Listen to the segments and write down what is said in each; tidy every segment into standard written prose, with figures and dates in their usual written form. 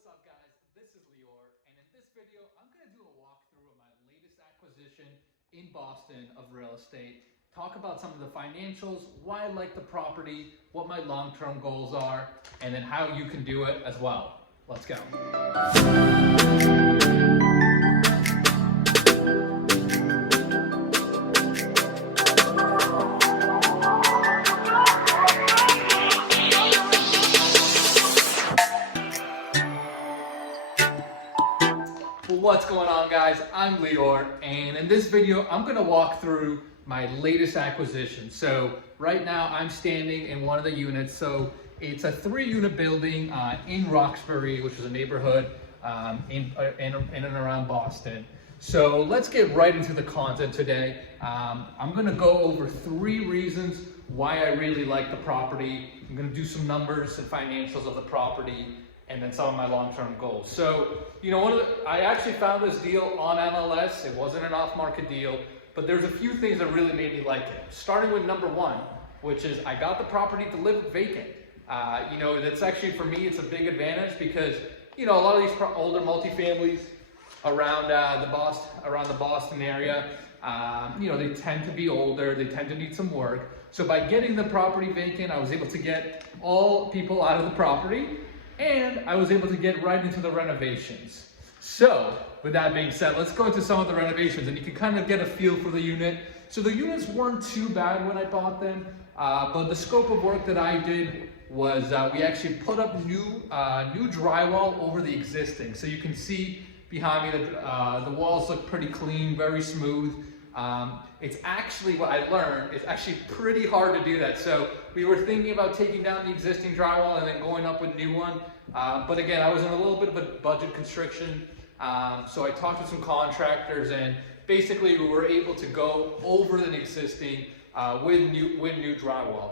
what's up guys, this is Lior, and in this video I'm going to do a walkthrough of my latest acquisition in Boston of real estate, talk about some of the financials, why I like the property, what my long-term goals are, and then how you can do it as well. Let's go. What's going on guys, I'm Lior, and in this video I'm going to walk through my latest acquisition. So right now I'm standing in one of the units. So it's a 3-unit building in Roxbury, which is a neighborhood in and around Boston. So let's get right into the content today. I'm going to go over 3 reasons why I really like the property. I'm going to do some numbers and financials of the property, and then some of my long-term goals. So, you know, I actually found this deal on MLS. It wasn't an off-market deal, but there's a few things that really made me like it. Starting with number 1, which is I got the property delivered vacant. You know, that's actually, for me, it's a big advantage because, you know, a lot of these older multifamilies around the Boston area, you know, they tend to be older, they tend to need some work. So by getting the property vacant, I was able to get all people out of the property, and I was able to get right into the renovations. So with that being said, let's go into some of the renovations and you can kind of get a feel for the unit. So the units weren't too bad when I bought them, but the scope of work that I did was we actually put up new drywall over the existing. So you can see behind me that the walls look pretty clean, very smooth. It's actually, what I learned, it's actually pretty hard to do that. So we were thinking about taking down the existing drywall and then going up with a new one. But again, I was in a little bit of a budget constriction. So I talked to some contractors, and basically we were able to go over the existing with new drywall.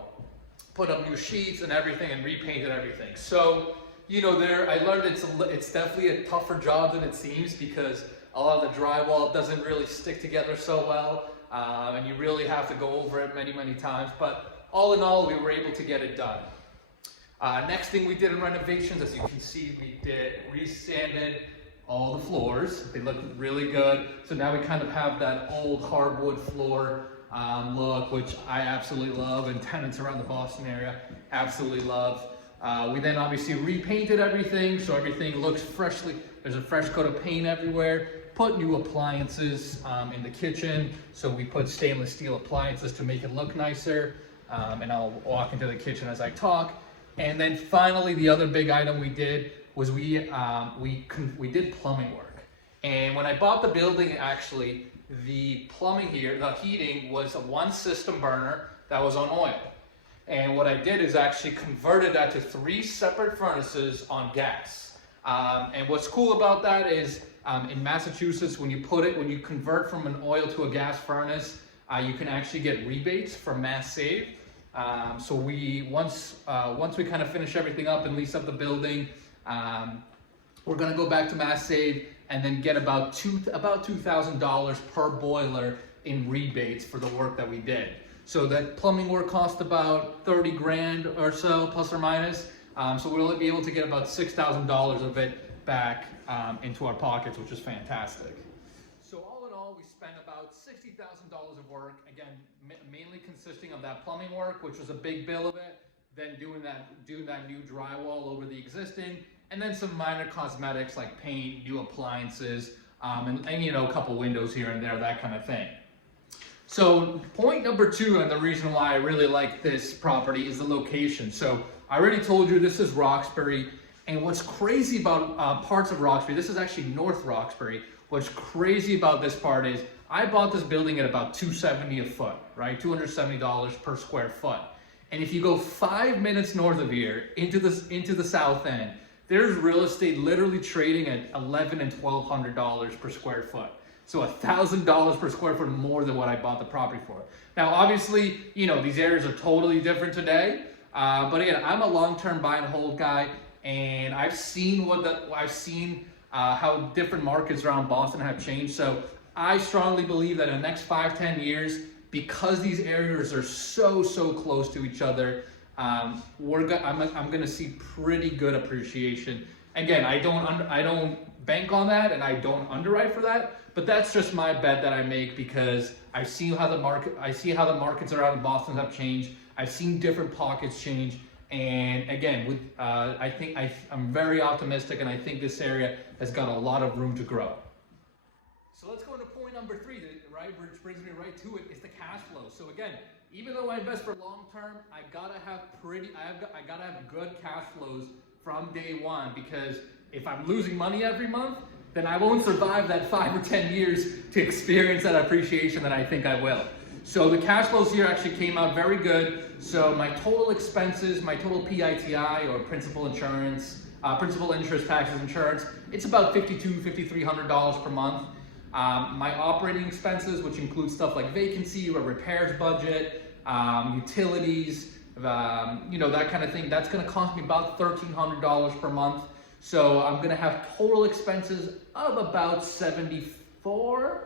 Put up new sheets and everything and repainted everything. So, you know, I learned it's definitely a tougher job than it seems because a lot of the drywall doesn't really stick together so well, and you really have to go over it many times. But all in all, we were able to get it done. Next thing we did in renovations, as you can see, we did resanded all the floors. They look really good. So now we kind of have that old hardwood floor look, which I absolutely love, and tenants around the Boston area absolutely love. We then obviously repainted everything, so everything looks freshly. There's a fresh coat of paint everywhere. Put new appliances in the kitchen. So we put stainless steel appliances to make it look nicer. And I'll walk into the kitchen as I talk. And then finally, the other big item we did was we did plumbing work. And when I bought the building, actually, the plumbing here, the heating was a 1-system burner that was on oil. And what I did is actually converted that to 3 separate furnaces on gas. And what's cool about that is in Massachusetts, when you convert from an oil to a gas furnace, you can actually get rebates from Mass Save. So once we kind of finish everything up and lease up the building, we're going to go back to Mass Save and then get about $2,000 per boiler in rebates for the work that we did. So that plumbing work cost about 30 grand or so, plus or minus. So we'll be able to get about $6,000 of it back into our pockets, which is fantastic. So all in all, we spent about $60,000 of work, again, mainly consisting of that plumbing work, which was a big bill of it, then doing that new drywall over the existing, and then some minor cosmetics like paint, new appliances, and you know, a couple windows here and there, that kind of thing. So point number 2, and the reason why I really like this property, is the location. So I already told you this is Roxbury, and what's crazy about parts of Roxbury, this is actually North Roxbury. What's crazy about this part is I bought this building at about $270 a foot, right? $270 per square foot. And if you go 5 minutes north of here into the south end, there's real estate literally trading at $1,100 and $1,200 per square foot. So $1,000 per square foot more than what I bought the property for. Now, obviously, you know, these areas are totally different today. But again, I'm a long-term buy and hold guy, and I've seen how different markets around Boston have changed. So I strongly believe that in the next 5-10 years, because these areas are so close to each other, I'm going to see pretty good appreciation Again, I don't bank on that, and I don't underwrite for that. But that's just my bet that I make because I see how the markets around Boston have changed. I've seen different pockets change, and again, I'm very optimistic, and I think this area has got a lot of room to grow. So let's go into point number 3, right, which brings me right to it. It's the cash flow. So again, even though I invest for long term, I gotta have good cash flows from day one, because if I'm losing money every month, then I won't survive that 5 or 10 years to experience that appreciation that I think I will. So the cash flows here actually came out very good. So my total expenses, my total PITI, or principal insurance, principal interest, taxes, insurance, it's about $5,200–$5,300 per month. My operating expenses, which include stuff like vacancy or repairs budget, utilities, that kind of thing, that's going to cost me about $1,300 per month. So I'm going to have total expenses of about $7,400,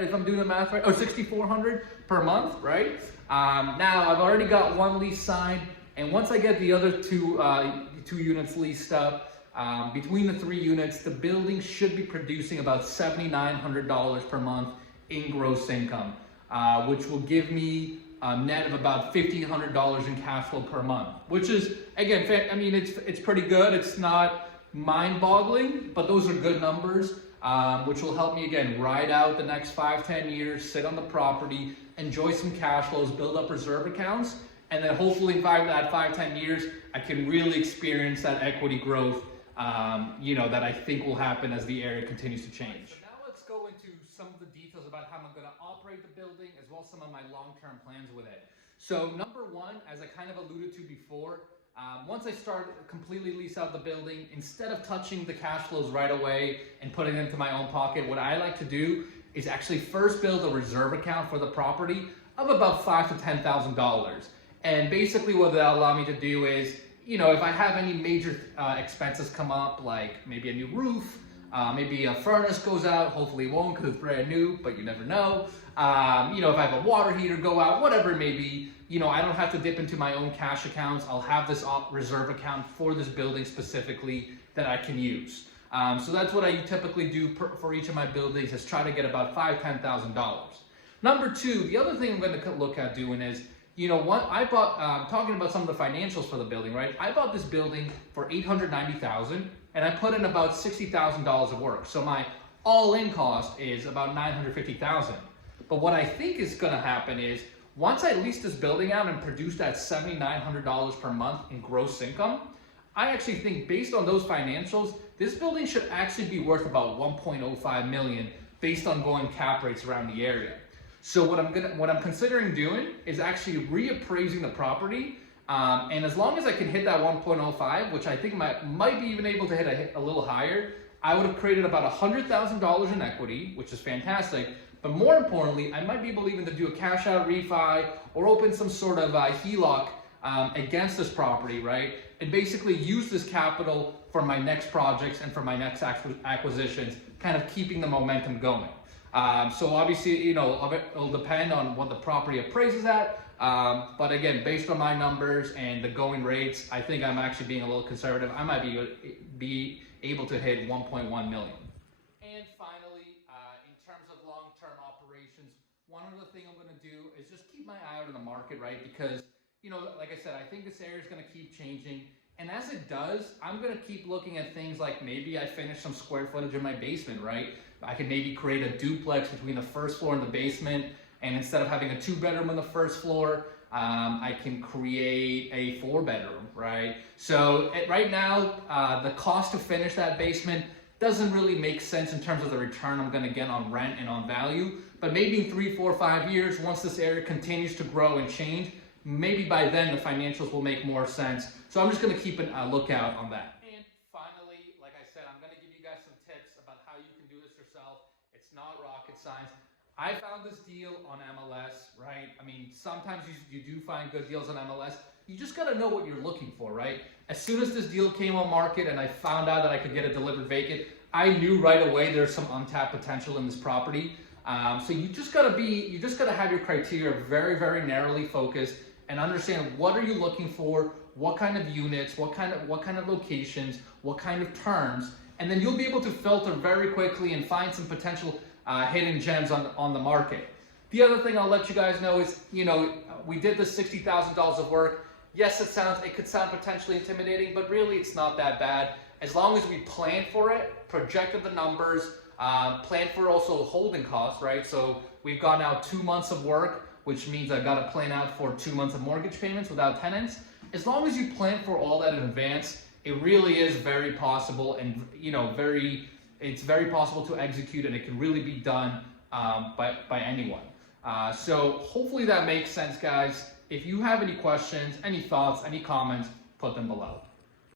if I'm doing the math right, or $6,400 per month, right? Now I've already got one lease signed, and once I get the other two units leased up, between the 3 units, the building should be producing about $7,900 per month in gross income, which will give me a net of about $1,500 in cash flow per month, which is, again, I mean, it's pretty good. It's not mind-boggling, but those are good numbers, which will help me, again, ride out the next 5–10 years, sit on the property, enjoy some cash flows, build up reserve accounts, and then hopefully in 5–10 years, I can really experience that equity growth that I think will happen as the area continues to change. So now let's go into some of the details about how I'm going to operate the building, as well as some of my long-term plans with it. So number 1, as I kind of alluded to before, once I start completely lease out the building, instead of touching the cash flows right away and putting it into my own pocket, what I like to do is actually first build a reserve account for the property of about $5,000 to $10,000. And basically what that'll allow me to do is, if I have any major expenses come up, like maybe a new roof, maybe a furnace goes out, hopefully it won't because it's brand new, but you never know. If I have a water heater go out, whatever it may be, I don't have to dip into my own cash accounts. I'll have this reserve account for this building specifically that I can use. So that's what I typically do for each of my buildings, is try to get about $5,000 to $10,000. Number 2, the other thing I'm going to look at doing is, I bought, talking about some of the financials for the building, right? I bought this building for $890,000, and I put in about $60,000 of work. So my all-in cost is about $950,000. But what I think is going to happen is, once I lease this building out and produce that $7,900 per month in gross income, I actually think, based on those financials, this building should actually be worth about $1.05 million based on going cap rates around the area. So what I'm considering doing is actually reappraising the property, and as long as I can hit that 1.05, which I think might be even able to hit a little higher, I would have created about $100,000 in equity, which is fantastic. But more importantly, I might be able even to do a cash out refi or open some sort of HELOC against this property, right? And basically use this capital for my next projects and for my next acquisitions, kind of keeping the momentum going. So obviously, it'll depend on what the property appraises at. But again, based on my numbers and the going rates, I think I'm actually being a little conservative. I might be able to hit 1.1 million. And finally, in terms of long-term operations, one other thing I'm going to do is just keep my eye out on the market, right? Because, like I said, I think this area is going to keep changing. And as it does, I'm going to keep looking at things like maybe I finish some square footage in my basement, right? I can maybe create a duplex between the first floor and the basement. And instead of having a 2-bedroom on the first floor, I can create a 4-bedroom, right? So right now, the cost to finish that basement doesn't really make sense in terms of the return I'm going to get on rent and on value. But maybe in 3, 4, 5 years, once this area continues to grow and change, maybe by then the financials will make more sense. So I'm just going to keep a lookout on that. And finally, like I said, I'm going to give you guys some tips about how you can do this yourself. It's not rocket science. I found this deal on MLS, right? I mean, sometimes you do find good deals on MLS. You just got to know what you're looking for, right? As soon as this deal came on market and I found out that I could get it delivered vacant, I knew right away there's some untapped potential in this property. So you just got to have your criteria very, very narrowly focused and understand what are you looking for, what kind of units, what kind of locations, what kind of terms, and then you'll be able to filter very quickly and find some potential hidden gems on the market. The other thing I'll let you guys know is, we did this $60,000 of work. Yes, it could sound potentially intimidating, but really it's not that bad. As long as we plan for it, projected the numbers, plan for also holding costs, right? So we've got now 2 months of work, which means I've got to plan out for 2 months of mortgage payments without tenants. As long as you plan for all that in advance, it really is very possible, and it's very possible to execute, and it can really be done by anyone. So hopefully that makes sense, guys. If you have any questions, any thoughts, any comments, put them below.